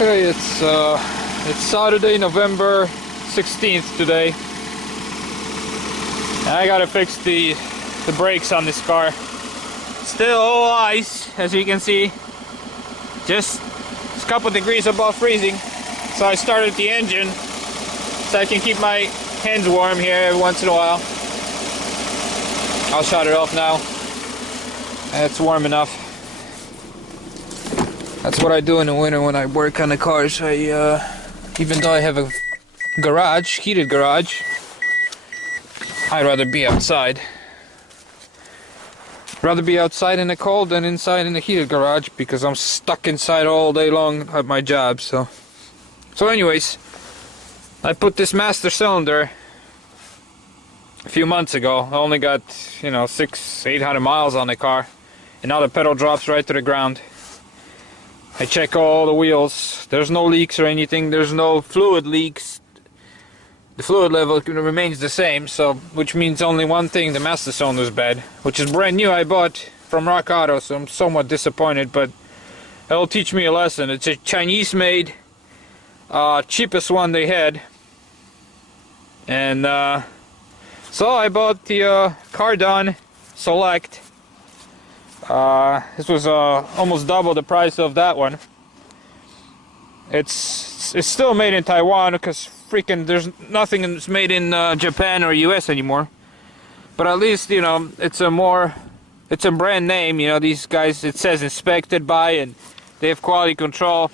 Okay, it's Saturday, November 16th today. And I gotta fix the brakes on this car. Still all ice, as you can see. Just a couple degrees above freezing. So I started the engine so I can keep my hands warm here every once in a while. I'll shut it off now. It's warm enough. That's what I do in the winter when I work on the cars. Even though I have a garage, heated garage, I'd rather be outside. Rather be outside in the cold than inside in the heated garage because I'm stuck inside all day long at my job. So anyways, I put this master cylinder a few months ago. I only got 600-800 miles on the car, and now the pedal drops right to the ground. I check all the wheels. There's no leaks or anything. There's no fluid leaks. The fluid level remains the same, so which means only one thing: the master cylinder is bad, which is brand new. I bought from Rock Auto, so I'm somewhat disappointed, but it'll teach me a lesson. It's a Chinese-made, cheapest one they had, and so I bought the Cardon Select. This was almost double the price of that one. It's still made in Taiwan because freaking there's nothing that's made in Japan or US anymore. But at least it's a brand name. These guys, it says inspected by, and they have quality control.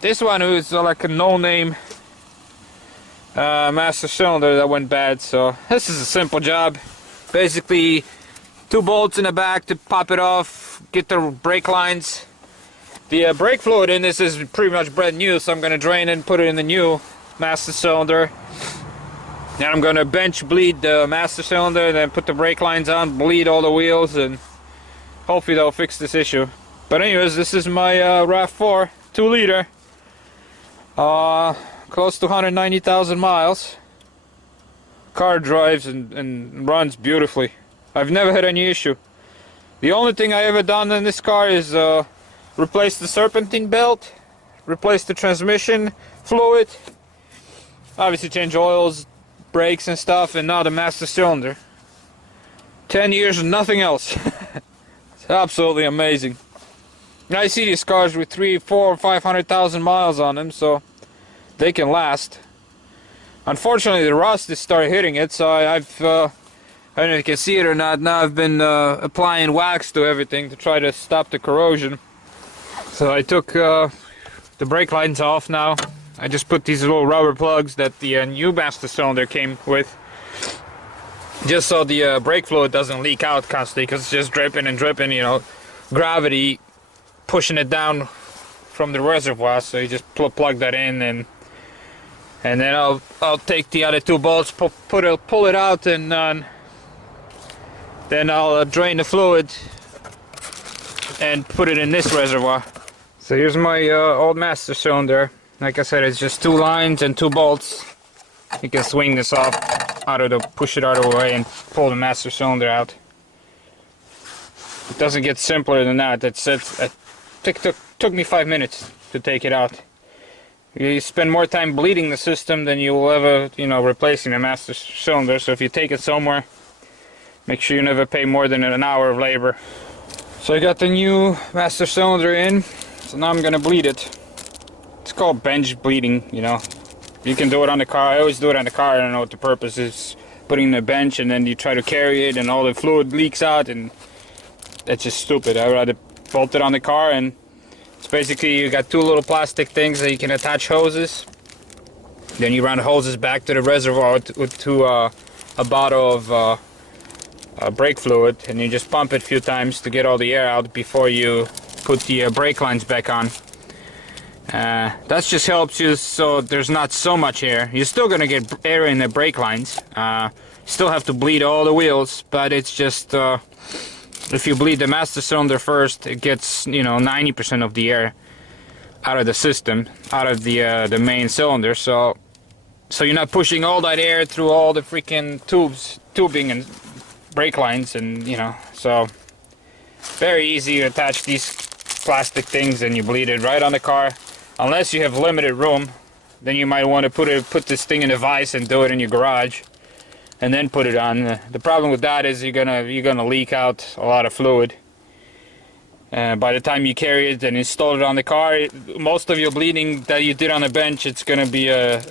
This one was like a no-name master cylinder that went bad. So this is a simple job. Basically, 2 bolts in the back to pop it off, get the brake lines. The brake fluid in this is pretty much brand new, so I'm going to drain it and put it in the new master cylinder. Then I'm going to bench bleed the master cylinder, then put the brake lines on, bleed all the wheels, and hopefully that'll fix this issue. But anyways, this is my Rav4 2-liter, close to 190,000 miles. Car drives and runs beautifully. I've never had any issue. The only thing I ever done in this car is replace the serpentine belt, replace the transmission fluid, obviously change oils, brakes and stuff, and now the master cylinder. 10 years and nothing else. It's absolutely amazing. I see these cars with 300, 400, 500,000 miles on them, so they can last. Unfortunately, the rust is started hitting it, so I don't know if you can see it or not. Now I've been applying wax to everything to try to stop the corrosion. So I took the brake lines off now. I just put these little rubber plugs that the new master cylinder came with, just so the brake fluid doesn't leak out constantly, because it's just dripping and dripping, gravity pushing it down from the reservoir. So you just plug that in, and then I'll take the other 2 bolts, pull it out, and then I'll drain the fluid and put it in this reservoir. So here's my old master cylinder. Like I said, it's just 2 lines and 2 bolts. You can swing this off push it out of the way and pull the master cylinder out. It doesn't get simpler than that. It took me 5 minutes to take it out. You spend more time bleeding the system than you will ever, replacing the master cylinder. So if you take it somewhere, make sure you never pay more than an hour of labor. So I got the new master cylinder in, so now I'm gonna bleed it. It's called bench bleeding, You can do it on the car. I always do it on the car. I don't know what the purpose is. Putting the bench and then you try to carry it and all the fluid leaks out, and that's just stupid. I'd rather bolt it on the car, and it's basically you got 2 little plastic things that you can attach hoses. Then you run the hoses back to the reservoir to a bottle of brake fluid, and you just pump it a few times to get all the air out before you put the brake lines back on. That just helps you so there's not so much air. You're still gonna get air in the brake lines. Still have to bleed all the wheels, but it's just if you bleed the master cylinder first, it gets 90% of the air out of the system, out of the main cylinder. So you're not pushing all that air through all the freaking tubing and brake lines, and so very easy to attach these plastic things and you bleed it right on the car. Unless you have limited room, then you might want to put this thing in a vise and do it in your garage, and then put it on. The problem with that is you're gonna leak out a lot of fluid. By the time you carry it and install it on the car, most of your bleeding that you did on the bench, it's gonna be a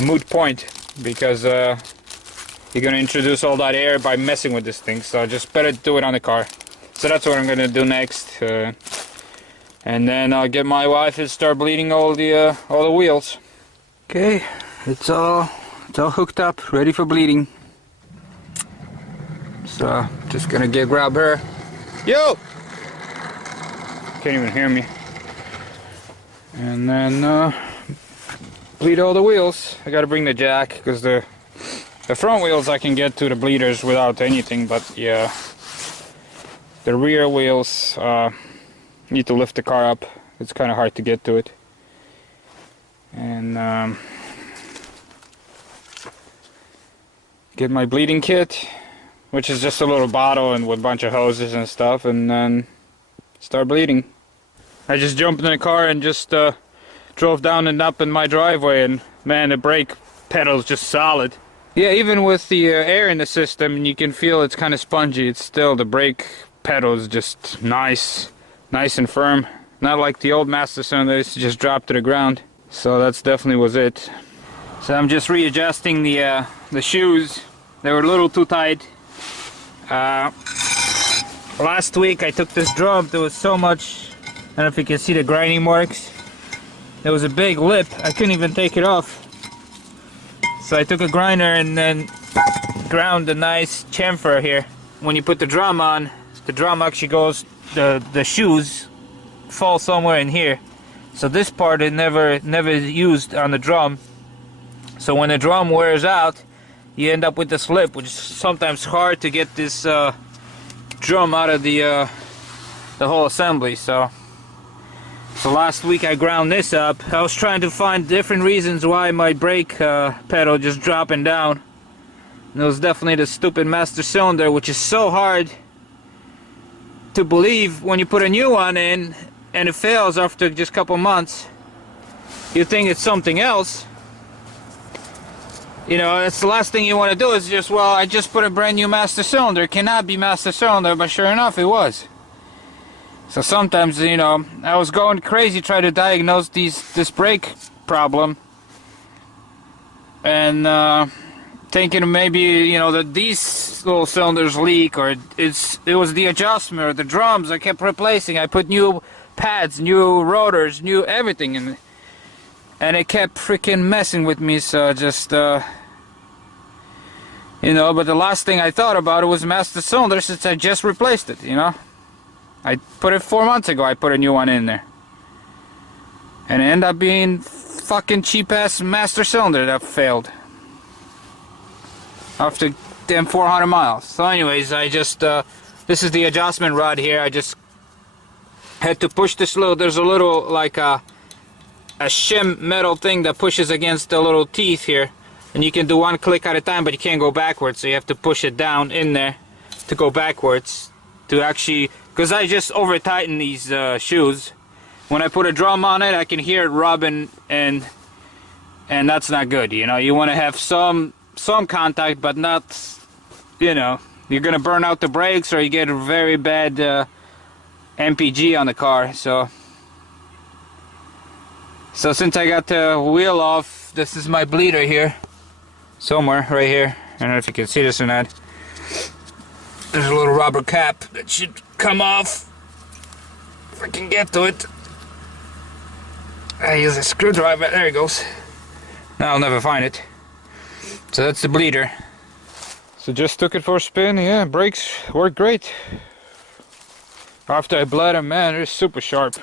moot point, because you're gonna introduce all that air by messing with this thing. So just better do it on the car. So that's what I'm gonna do next, and then I'll get my wife and start bleeding all the wheels. Okay, it's all hooked up, ready for bleeding. So just gonna grab her. Yo! Can't even hear me. And then bleed all the wheels. I gotta bring the jack, because the front wheels I can get to the bleeders without anything, but yeah, the rear wheels need to lift the car up. It's kind of hard to get to it. And get my bleeding kit, which is just a little bottle and with a bunch of hoses and stuff, and then start bleeding. I just jumped in the car and just drove down and up in my driveway, and man, the brake pedal's just solid. Yeah, even with the air in the system, and you can feel it's kind of spongy, it's still, the brake pedal is just nice and firm. Not like the old Master Cylinder, it's just dropped to the ground. So that's definitely was it. So I'm just readjusting the shoes. They were a little too tight. Last week I took this drum, there was so much, I don't know if you can see the grinding marks. There was a big lip, I couldn't even take it off. So I took a grinder and then ground a nice chamfer here. When you put the drum on, the drum actually goes, the shoes fall somewhere in here. So this part is never used on the drum. So when the drum wears out, you end up with this lip, which is sometimes hard to get this drum out of the whole assembly. So last week I ground this up. I was trying to find different reasons why my brake pedal just dropping down. And it was definitely the stupid Master Cylinder, which is so hard to believe when you put a new one in and it fails after just a couple months. You think it's something else. You know, that's the last thing you want to do is just, well, I just put a brand new Master Cylinder. It cannot be Master Cylinder, but sure enough it was. So sometimes, you know, I was going crazy trying to diagnose this brake problem, and thinking maybe, you know, that these little cylinders leak, or it was the adjustment or the drums I kept replacing. I put new pads, new rotors, new everything in, and it kept freaking messing with me. So just you know, but the last thing I thought about it was Master Cylinder, since I just replaced it, you know. I put it 4 months ago, I put a new one in there. And it ended up being fucking cheap ass Master Cylinder that failed. After damn 400 miles. So anyways, I just, this is the adjustment rod here. I just had to push this little, there's a little like a shim metal thing that pushes against the little teeth here. And you can do one click at a time, but you can't go backwards. So you have to push it down in there to go backwards. To actually, because I just over tighten these shoes. When I put a drum on it, I can hear it rubbing, and that's not good. You know, you want to have some contact, but not, you know, you're gonna burn out the brakes, or you get a very bad MPG on the car. So since I got the wheel off, this is my bleeder here, somewhere right here. I don't know if you can see this or not. There's a little rubber cap that should come off if I can get to it. I use a screwdriver. There it goes. Now I'll never find it. So that's the bleeder. So just took it for a spin. Yeah, brakes work great. After I bled them, man, they're super sharp.